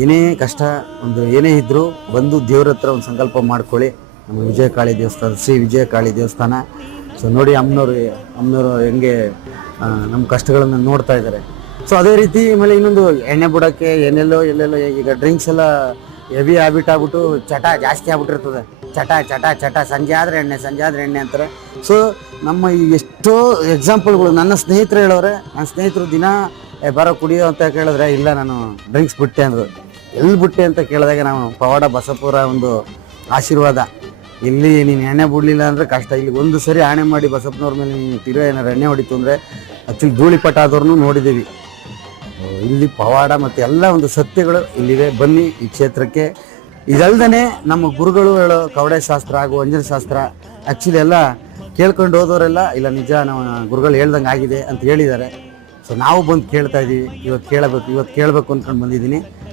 ಏನೇ ಕಷ್ಟ ಏನೇ ಇದ್ದರೂ ಬಂದು ದೇವ್ರ ಹತ್ರ ಒಂದು ಸಂಕಲ್ಪ ಮಾಡ್ಕೊಳ್ಳಿ. ನಮ್ಮ ವಿಜಯಕಾಳಿ ದೇವಸ್ಥಾನ, ಶ್ರೀ ವಿಜಯಕಾಳಿ ದೇವಸ್ಥಾನ. ಸೊ ನೋಡಿ ಅಮ್ಮನವರು ಹೆಂಗೆ ನಮ್ಮ ಕಷ್ಟಗಳನ್ನು ನೋಡ್ತಾ ಇದ್ದಾರೆ. ಸೊ ಅದೇ ರೀತಿ ಆಮೇಲೆ ಇನ್ನೊಂದು ಎಣ್ಣೆ ಬಿಡೋಕ್ಕೆ ಎಲ್ಲೆಲ್ಲೋ ಈಗ ಡ್ರಿಂಕ್ಸ್ ಎಲ್ಲ ಹೆವಿ ಹ್ಯಾಬಿಟ್ ಆಗ್ಬಿಟ್ಟು ಚಟ ಜಾಸ್ತಿ ಆಗ್ಬಿಟ್ಟಿರ್ತದೆ. ಚಟ ಸಂಜೆ ಆದರೆ ಎಣ್ಣೆ ಅಂತಾರೆ. ಸೊ ನಮ್ಮ ಈ ಎಷ್ಟೋ ಎಕ್ಸಾಂಪಲ್ಗಳು ನನ್ನ ಸ್ನೇಹಿತರು ಹೇಳೋರೆ. ನನ್ನ ಸ್ನೇಹಿತರು ದಿನ ಬರೋ ಕುಡಿಯೋ ಅಂತ ಕೇಳಿದ್ರೆ ಇಲ್ಲ ನಾನು ಡ್ರಿಂಕ್ಸ್ ಬಿಟ್ಟೆ ಅಂದರು. ಎಲ್ಲಿ ಬಿಟ್ಟೆ ಅಂತ ಕೇಳಿದಾಗ ನಾವು ಪವಾಡ ಬಸಪುರ ಒಂದು ಆಶೀರ್ವಾದ, ಇಲ್ಲಿ ನೀನು ಎಣ್ಣೆ ಬಿಡಲಿಲ್ಲ ಅಂದರೆ ಕಷ್ಟ. ಇಲ್ಲಿ ಒಂದು ಸರಿ ಆಣೆ ಮಾಡಿ ಬಸಪ್ಪನವ್ರ ಮೇಲೆ ನೀನು ತಿರೋ ಏನಾರು ಎಣ್ಣೆ ಹೊಡಿತು ಅಂದರೆ ಆ್ಯಕ್ಚುಲಿ ಧೂಳಿಪಟ ಆದವ್ರನ್ನೂ ನೋಡಿದ್ದೀವಿ. ಇಲ್ಲಿ ಪವಾಡ ಮತ್ತು ಎಲ್ಲ ಒಂದು ಸತ್ಯಗಳು ಇಲ್ಲಿವೆ. ಬನ್ನಿ ಈ ಕ್ಷೇತ್ರಕ್ಕೆ. ಇದಲ್ದೇ ನಮ್ಮ ಗುರುಗಳು ಹೇಳೋ ಕವಡೆ ಶಾಸ್ತ್ರ ಹಾಗೂ ಅಂಜನ ಶಾಸ್ತ್ರ ಆ್ಯಕ್ಚುಲಿ ಎಲ್ಲ ಕೇಳ್ಕೊಂಡು ಹೋದವರೆಲ್ಲ ಇಲ್ಲ ನಿಜ ನಮ್ಮ ಗುರುಗಳು ಹೇಳ್ದಂಗೆ ಆಗಿದೆ ಅಂತ ಹೇಳಿದ್ದಾರೆ. ಸೊ ನಾವು ಬಂದು ಕೇಳ್ತಾ ಇದ್ದೀವಿ. ಇವತ್ತು ಕೇಳಬೇಕು ಅಂದ್ಕೊಂಡು ಬಂದಿದ್ದೀನಿ.